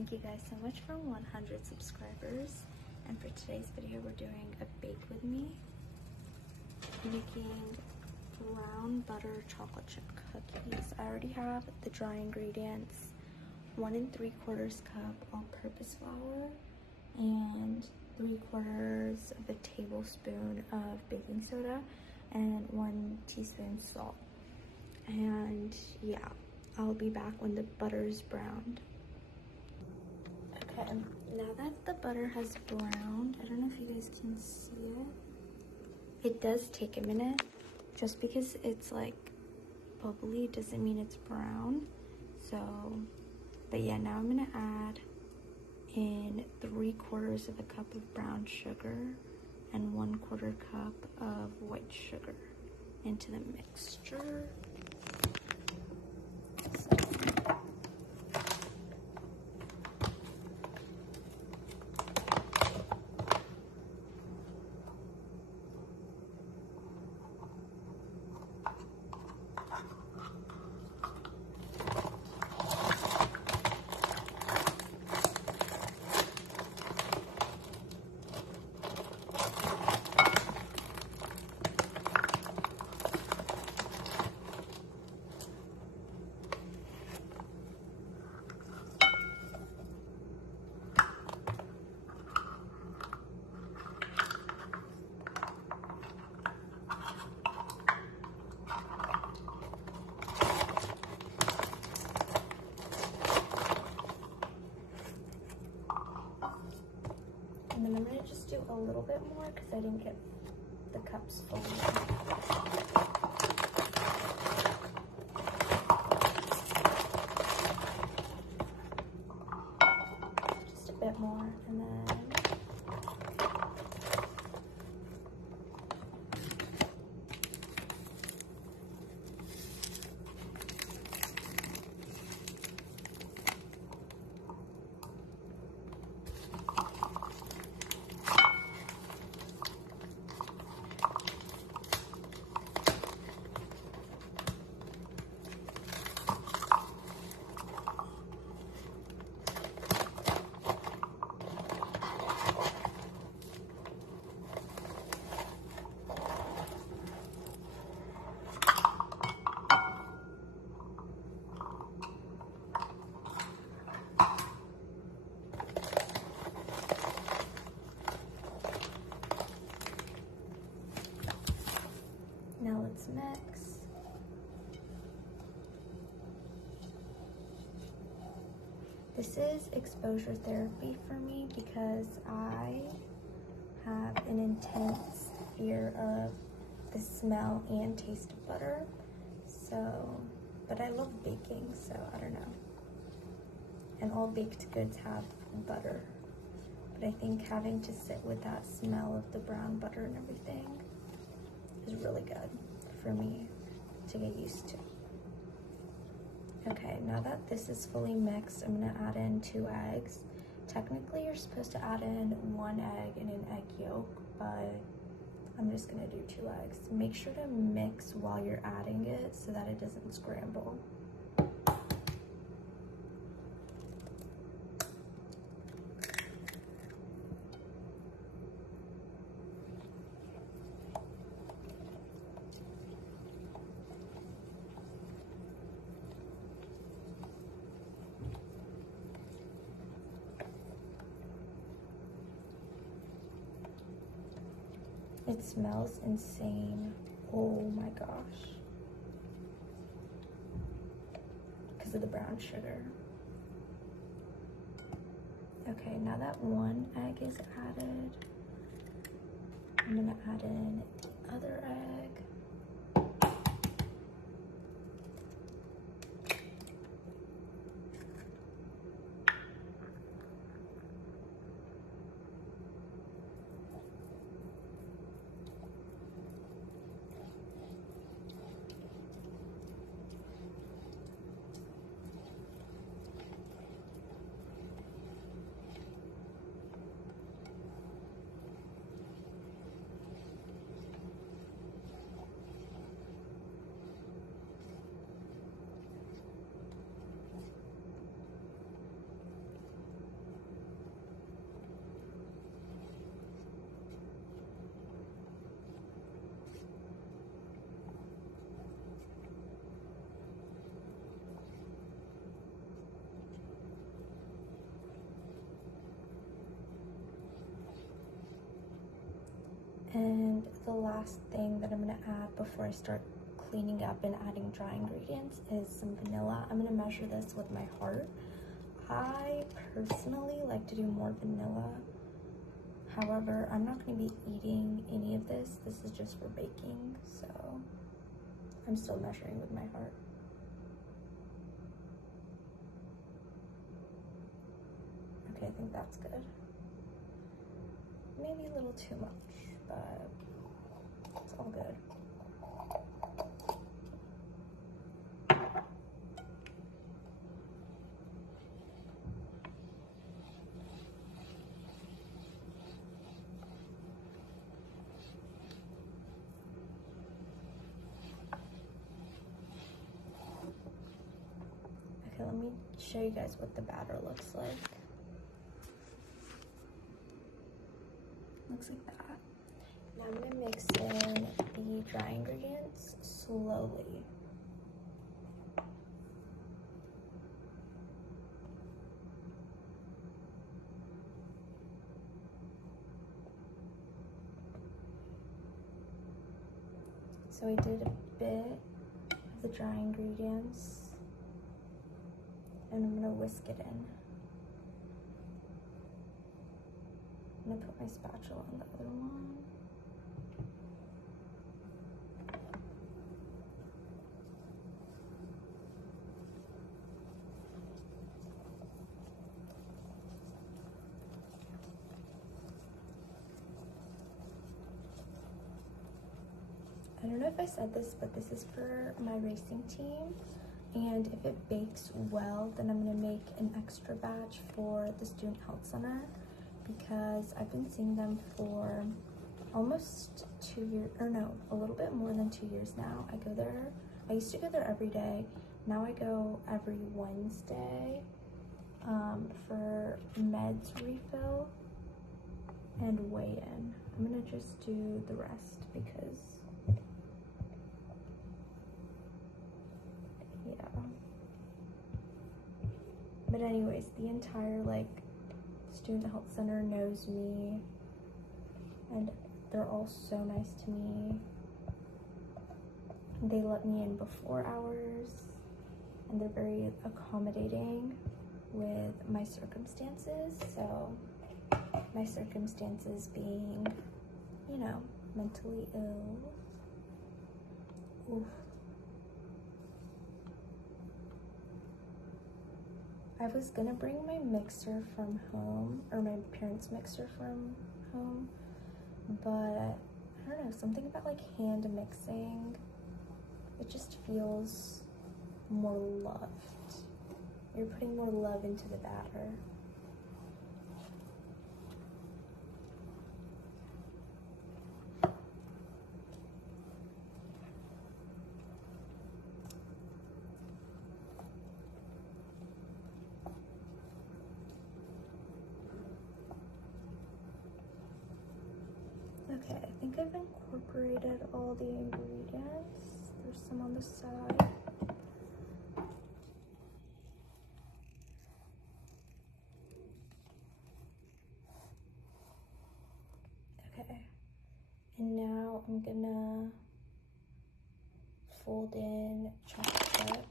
Thank you guys so much for 100 subscribers. And for today's video, we're doing a bake with me. I'm making brown butter chocolate chip cookies. I already have the dry ingredients, 1 3/4 cup all-purpose flour and 3/4 of a tablespoon of baking soda and 1 teaspoon salt. And yeah, I'll be back when the butter is browned. Okay, now that the butter has browned, I don't know if you guys can see it. It does take a minute. Just because it's like bubbly doesn't mean it's brown. So, but yeah, now I'm gonna add in 3/4 of a cup of brown sugar and 1/4 cup of white sugar into the mixture. And then I'm gonna just do a little bit more because I didn't get the cups full. Just a bit more, and then now let's mix. This is exposure therapy for me because I have an intense fear of the smell and taste of butter. So, but I love baking, so I don't know. And all baked goods have butter. But I think having to sit with that smell of the brown butter and everything is really good for me to get used to. Okay, now that this is fully mixed, I'm gonna add in 2 eggs. Technically, you're supposed to add in 1 egg and an egg yolk, but I'm just gonna do 2 eggs. Make sure to mix while you're adding it so that it doesn't scramble. It smells insane. Oh my gosh. Because of the brown sugar. Okay, now that 1 egg is added, I'm gonna add in the other egg. And the last thing that I'm gonna add before I start cleaning up and adding dry ingredients is some vanilla. I'm gonna measure this with my heart. I personally like to do more vanilla. However, I'm not gonna be eating any of this. This is just for baking, so I'm still measuring with my heart. Okay, I think that's good. Maybe a little too much, but it's all good. Okay, let me show you guys what the batter looks like. Looks like that. Now I'm gonna mix in the dry ingredients slowly. So I did a bit of the dry ingredients, and I'm gonna whisk it in. I'm gonna put my spatula on the other one. I don't know if I said this, but this is for my racing team. And if it bakes well, then I'm gonna make an extra batch for the Student Health Center, because I've been seeing them for almost 2 years, or no, a little bit more than 2 years now. I go there, I used to go there every day. Now I go every Wednesday for meds refill and weigh-in. I'm gonna just do the rest because, yeah. But anyways, the entire Student Health Center knows me, and they're all so nice to me. They let me in before hours, and they're very accommodating with my circumstances. So my circumstances being, you know, mentally ill. Oof. I was gonna bring my mixer from home, or my parents' mixer from home, but I don't know, something about hand mixing, it just feels more loved. You're putting more love into the batter. Okay, I think I've incorporated all the ingredients. There's some on the side. Okay, and now I'm gonna fold in chocolate chips.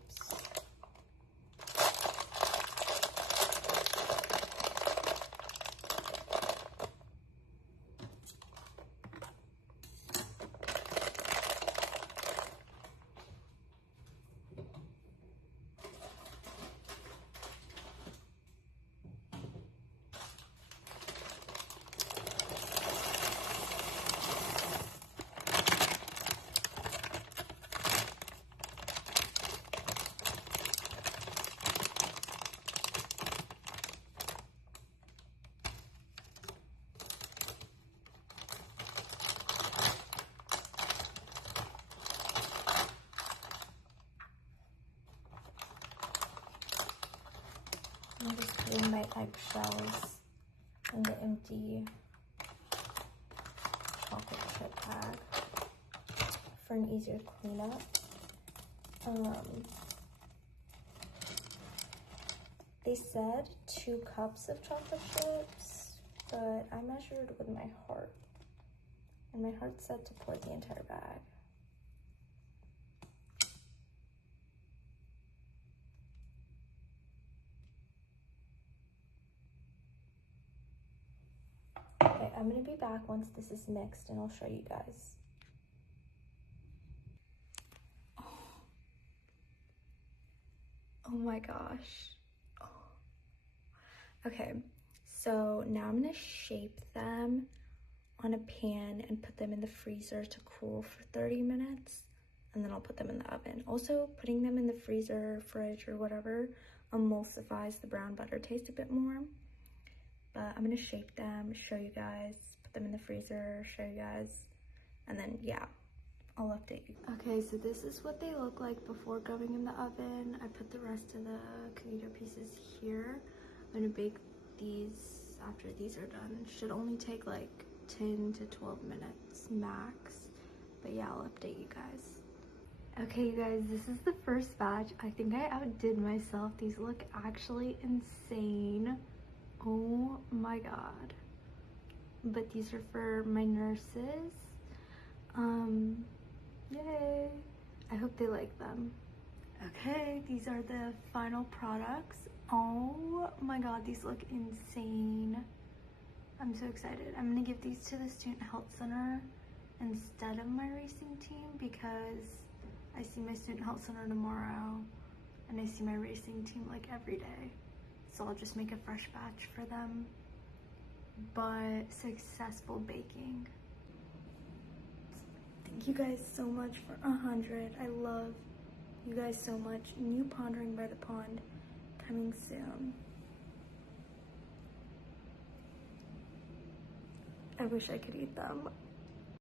I'm just putting my eggshells in the empty chocolate chip bag for an easier cleanup. They said 2 cups of chocolate chips, but I measured with my heart. And my heart's set to pour the entire bag. Okay, I'm gonna be back once this is mixed and I'll show you guys. Oh my gosh. Oh. Okay, so now I'm gonna shape them on a pan and put them in the freezer to cool for 30 minutes. And then I'll put them in the oven. Also, putting them in the freezer, fridge, or whatever emulsifies the brown butter taste a bit more. But I'm gonna shape them, show you guys, put them in the freezer, show you guys, and then yeah, I'll update you. Okay, so this is what they look like before going in the oven. I put the rest of the cookie dough pieces here. I'm gonna bake these after these are done. It should only take like 10 to 12 minutes max. But yeah, I'll update you guys. Okay, you guys, this is the first batch. I think I outdid myself. These look actually insane. Oh my god. But these are for my nurses. Yay. I hope they like them. Okay, these are the final products. Oh my god, these look insane. I'm so excited. I'm gonna give these to the Student Health Center instead of my racing team because I see my Student Health Center tomorrow and I see my racing team like every day. So I'll just make a fresh batch for them. But successful baking. Thank you guys so much for 100. I love you guys so much. New Pondering by the Pond coming soon. I wish I could eat them.